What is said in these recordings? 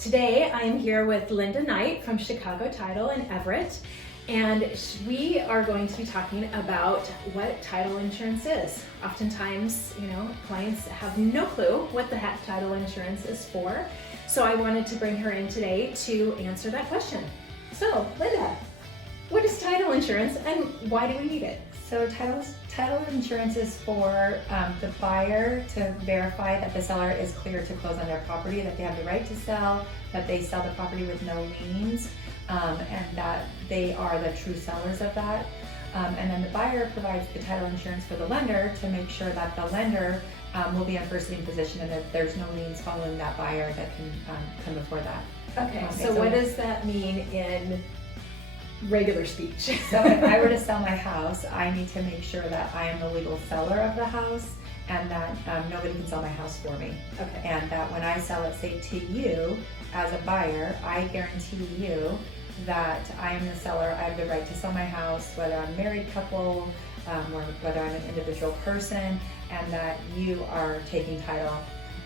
Today I am here with Linda Knight from Chicago Title and Everett, and we are going to be talking about what title insurance is. Oftentimes, clients have no clue what the heck title insurance is for, so I wanted to bring her in today to answer that question. So, Linda, what is title insurance and why do we need it? So title insurance is for the buyer to verify that the seller is clear to close on their property, that they have the right to sell, that they sell the property with no liens, and that they are the true sellers of that. And then the buyer provides the title insurance for the lender to make sure that the lender will be in first lien position and that there's no liens following that buyer that can come before that. Okay, so what does that mean in regular speech? So if I were to sell my house, I need to make sure that I am the legal seller of the house and that nobody can sell my house for me. Okay. And that when I sell it, say to you as a buyer, I guarantee you that I am the seller. I have the right to sell my house, whether I'm a married couple or whether I'm an individual person, and that you are taking title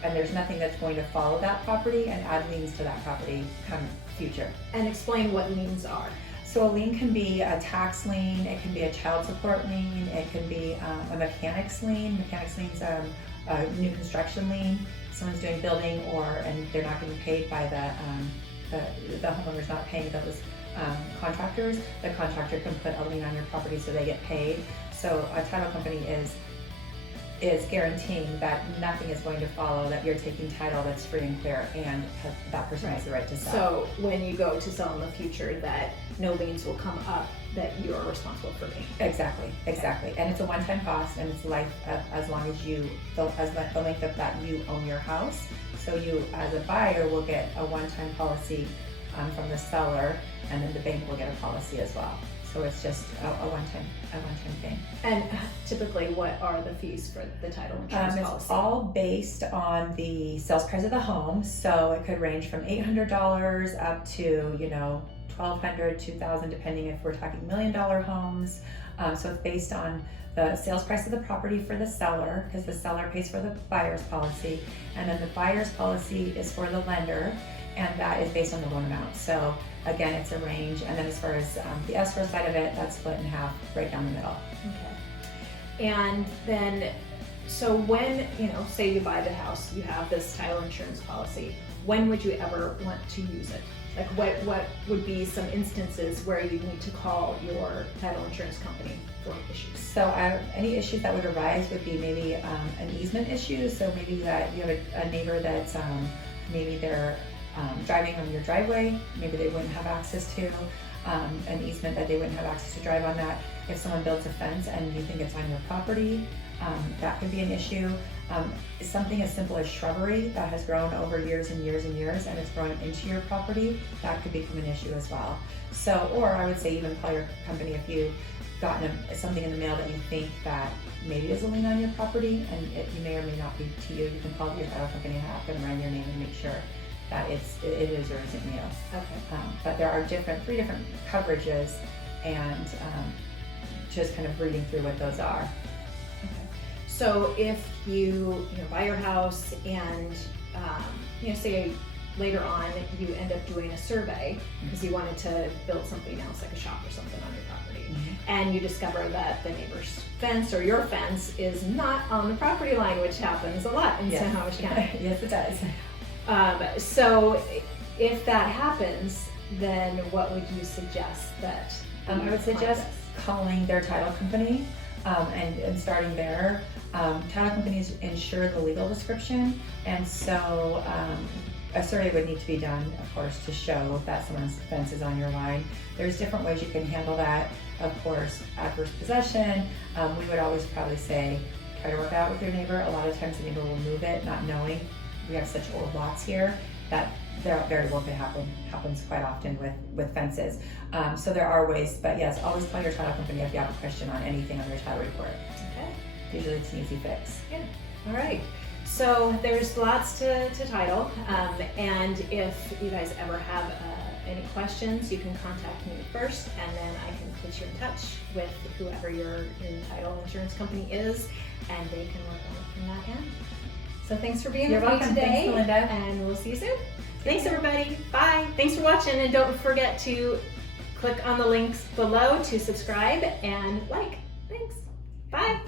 and there's nothing that's going to follow that property and add liens to that property come future. And explain what liens are. So a lien can be a tax lien, it can be a child support lien, it can be a mechanics lien. Mechanics lien's a new construction lien. Someone's doing building and they're not getting paid by the homeowner's not paying those contractors. The contractor can put a lien on your property so they get paid. So a title company is guaranteeing that nothing is going to follow, that you're taking title that's free and clear and that person has the right to sell. So when you go to sell in the future, that no liens will come up that you are responsible for paying. Exactly. And it's a one-time cost and it's life as long as the length of that you own your house. So you as a buyer will get a one-time policy from the seller, and then the bank will get a policy as well. So it's just a one-time thing. And typically, what are the fees for the title insurance policy? It's all based on the sales price of the home. So it could range from $800 up to $1,200, $2,000, depending if we're talking $1 million homes. So it's based on the sales price of the property for the seller, because the seller pays for the buyer's policy, and then the buyer's policy is for the lender, and that is based on the loan amount. So again, it's a range, and then as far as the escrow side of it, that's split in half, right down the middle. Okay. And then, so when, say you buy the house, you have this title insurance policy, when would you ever want to use it? Like what would be some instances where you need to call your title insurance company for issues? So any issues that would arise would be maybe an easement issue. So maybe that you have a neighbor that's maybe they're driving on your driveway, maybe they wouldn't have access to an easement, that they wouldn't have access to drive on that. If someone builds a fence and you think it's on your property, that could be an issue. Something as simple as shrubbery that has grown over years and years and years and it's grown into your property, that could become an issue as well. So, or I would say even call your company if you've gotten something in the mail that you think that maybe is a lien on your property and it may or may not be to you. You can call your title company and have them run your name and make sure that it is or isn't you. Okay. But there are three different coverages, and just kind of reading through what those are. Okay. So if you buy your house and say later on you end up doing a survey because you wanted to build something else like a shop or something on your property, and you discover that the neighbor's fence or your fence is not on the property line, which happens a lot in Snohomish County. Yes, it does. So if that happens, then what would you suggest that? I would suggest calling their title company and starting there. Title companies insure the legal description, and so a survey would need to be done, of course, to show that someone's fence is on your line. There's different ways you can handle that. Of course, adverse possession, we would always probably say try to work out with your neighbor. A lot of times the neighbor will move it, not knowing. We have such old lots here that there very well could happens quite often with fences. So there are ways, but yes, always call your title company if you have a question on anything on your title report. Okay. Usually it's an easy fix. Yeah. All right. So there's lots to title, and if you guys ever have any questions, you can contact me first, and then I can put you in touch with whoever your title insurance company is, and they can work on it from that end. So thanks for being You're with me welcome. today. Thanks, Melinda. And we'll see you soon. Thanks, everybody. Bye. Thanks for watching, and don't forget to click on the links below to subscribe and like. Thanks. Bye.